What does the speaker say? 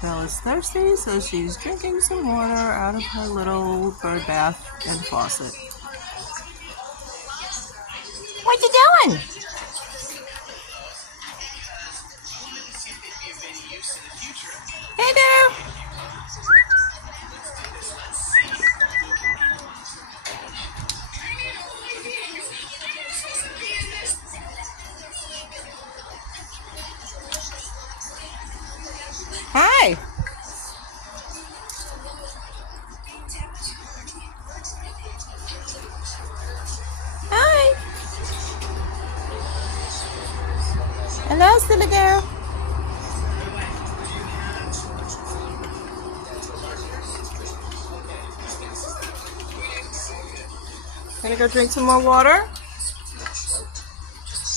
Bella's thirsty, so she's drinking some water out of her little bird bath and faucet. What you doing? Hey there. Hi. Hi. Hello, silly girl. Gonna go drink some more water?